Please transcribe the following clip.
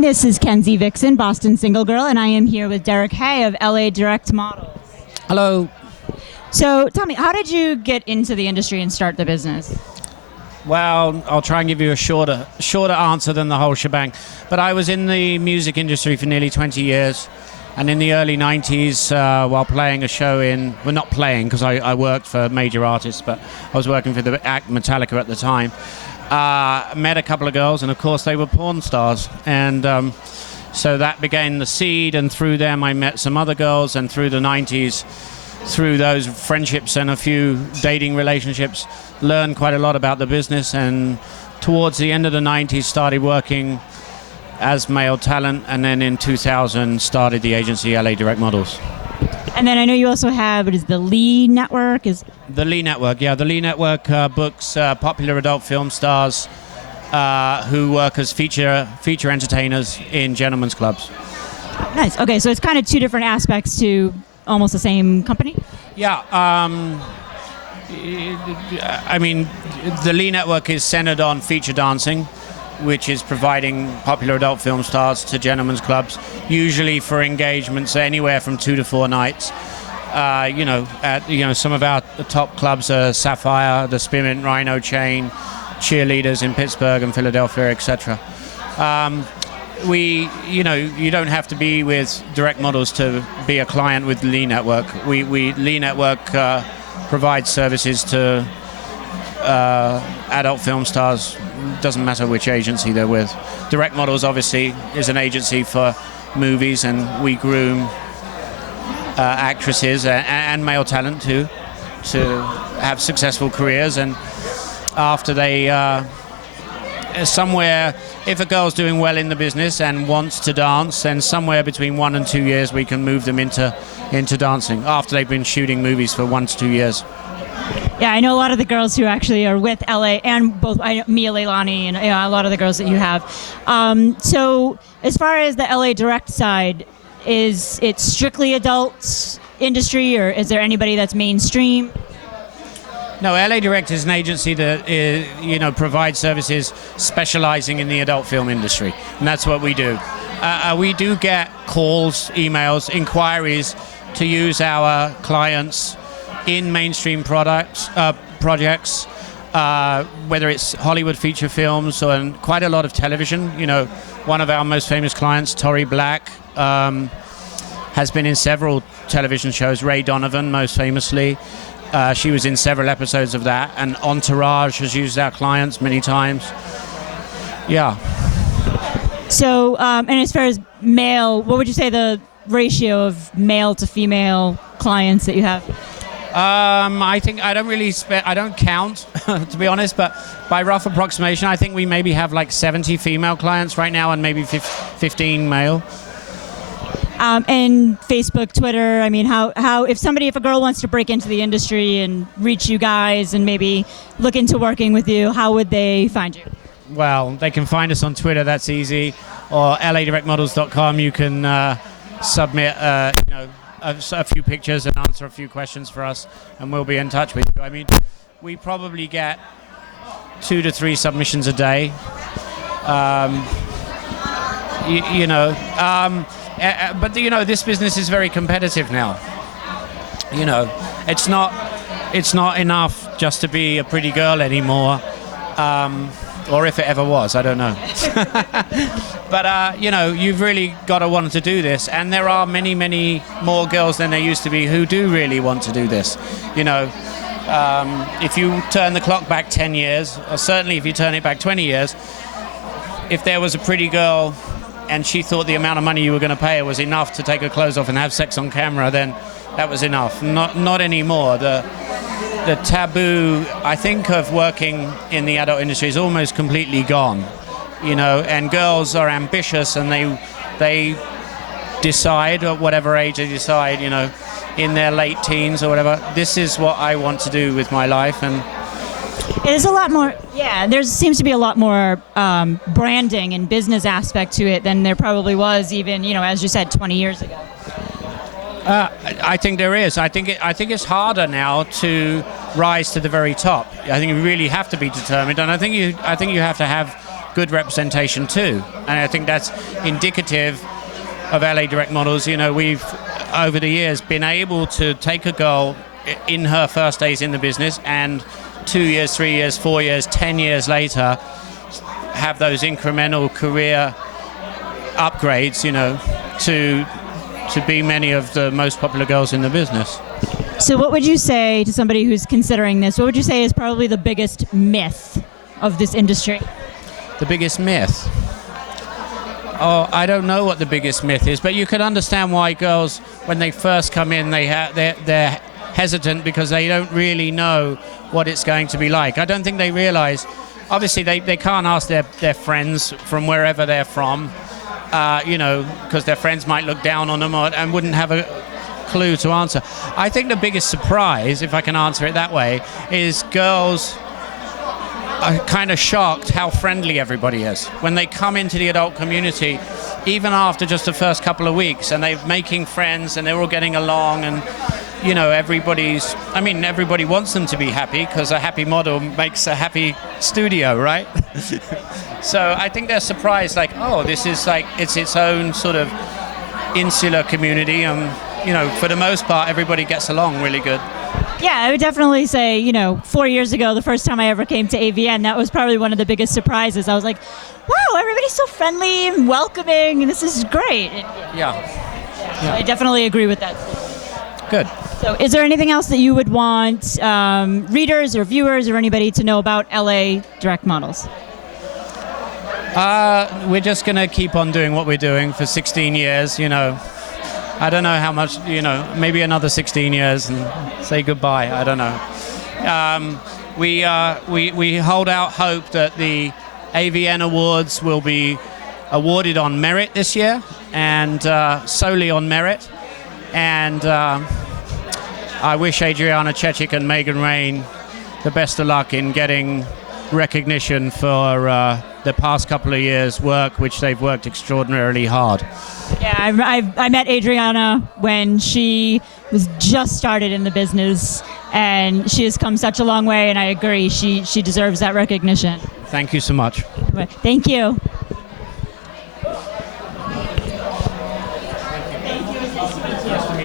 This is Kenzie Vixen, Boston Single Girl, and I am here with Derek Hay of LA Direct Models. Hello. So tell me, how did you get into the industry and start the business? Well, I'll try and give you a shorter answer than the whole shebang. But I was in the music industry for nearly 20 years. And in the early 90s, while playing a show well, not playing because I worked for major artists, but I was working for the act Metallica at the time, met a couple of girls, and of course they were porn stars. And so that began the seed, and through them I met some other girls, and through the 90s, through those friendships and a few dating relationships, learned quite a lot about the business. And towards the end of the 90s, started working as male talent, and then in 2000 started the agency LA Direct Models. And then I know you also have, what is the Lee Network? The Lee Network, yeah. The Lee Network books popular adult film stars who work as feature entertainers in gentlemen's clubs. Nice. Okay, so it's kind of two different aspects to almost the same company? Yeah. I mean, the Lee Network is centered on feature dancing, which is providing popular adult film stars to gentlemen's clubs, usually for engagements anywhere from 2 to 4 nights. Some of our top clubs are Sapphire, the Spearmint Rhino chain, Cheerleaders in Pittsburgh and Philadelphia, etc. You don't have to be with Direct Models to be a client with Lee Network. Lee Network provides services to adult film stars. Doesn't matter which agency they're with. Direct Models obviously is an agency for movies, and we groom actresses and male talent too to have successful careers. And after they somewhere, if a girl's doing well in the business and wants to dance, then somewhere between 1 and 2 years we can move them into dancing after they've been shooting movies for 1 to 2 years. Yeah, I know a lot of the girls who actually are with LA, and both Mia Leilani and a lot of the girls that you have. So as far as the LA Direct side, is it strictly adult industry, or is there anybody that's mainstream? No, LA Direct is an agency that provides services specializing in the adult film industry, and that's what we do. We do get calls, emails, inquiries to use our clients in mainstream projects, whether it's Hollywood feature films and quite a lot of television. One of our most famous clients, Tori Black, has been in several television shows. Ray Donovan, most famously. She was in several episodes of that. And Entourage has used our clients many times. Yeah. So, and as far as male, what would you say the ratio of male to female clients that you have? I think I don't count, to be honest, but by rough approximation, I think we maybe have like 70 female clients right now and maybe 15 male. And Facebook, Twitter, I mean, how if a girl wants to break into the industry and reach you guys and maybe look into working with you, how would they find you? Well, they can find us on Twitter, that's easy, or ladirectmodels.com. You can submit a few pictures and answer a few questions for us, and we'll be in touch with you. I mean, we probably get 2 to 3 submissions a day. But this business is very competitive now. It's not enough just to be a pretty girl anymore. Or if it ever was, I don't know. But, you've really got to want to do this. And there are many, many more girls than there used to be who do really want to do this. If you turn the clock back 10 years, or certainly if you turn it back 20 years, if there was a pretty girl and she thought the amount of money you were going to pay her was enough to take her clothes off and have sex on camera, then that was enough. Not anymore. The taboo, I think, of working in the adult industry is almost completely gone, and girls are ambitious, and they decide at whatever age they decide, in their late teens or whatever, this is what I want to do with my life. And there's a lot more, there seems to be a lot more branding and business aspect to it than there probably was even, as you said, 20 years ago. I think there is. I think it's harder now to rise to the very top. I think you really have to be determined, and I think you have to have good representation too. And I think that's indicative of LA Direct Models. You know, we've, over the years, been able to take a girl in her first days in the business and 2 years, 3 years, 4 years, 10 years later, have those incremental career upgrades, you know, to be many of the most popular girls in the business. So what would you say to somebody who's considering this? What would you say is probably the biggest myth of this industry? The biggest myth? Oh, I don't know what the biggest myth is, but you can understand why girls, when they first come in, they're hesitant because they don't really know what it's going to be like. I don't think they realize, obviously they can't ask their friends from wherever they're from, you know, because their friends might look down on them and wouldn't have a clue to answer. I think the biggest surprise, if I can answer it that way, is girls are kind of shocked how friendly everybody is when they come into the adult community, even after just the first couple of weeks, and they're making friends and they're all getting along, and you know, everybody wants them to be happy because a happy model makes a happy studio, right? So I think they're surprised, like, oh, this is like, it's its own sort of insular community, and you know, for the most part, everybody gets along really good. Yeah, I would definitely say, you know, 4 years ago, the first time I ever came to AVN, that was probably one of the biggest surprises. I was like, wow, everybody's so friendly and welcoming, and this is great. And, Yeah. I definitely agree with that. Good. So is there anything else that you would want readers or viewers or anybody to know about LA Direct Models? We're just going to keep on doing what we're doing for 16 years, you know. I don't know how much, you know, maybe another 16 years and say goodbye. I don't know. We hold out hope that the AVN Awards will be awarded on merit this year, and solely on merit. And I wish Adriana Chechik and Megan Rain the best of luck in getting recognition for the past couple of years' work, which they've worked extraordinarily hard. Yeah, I met Adriana when she was just started in the business, and she has come such a long way, and I agree, she deserves that recognition. Thank you so much. Thank you.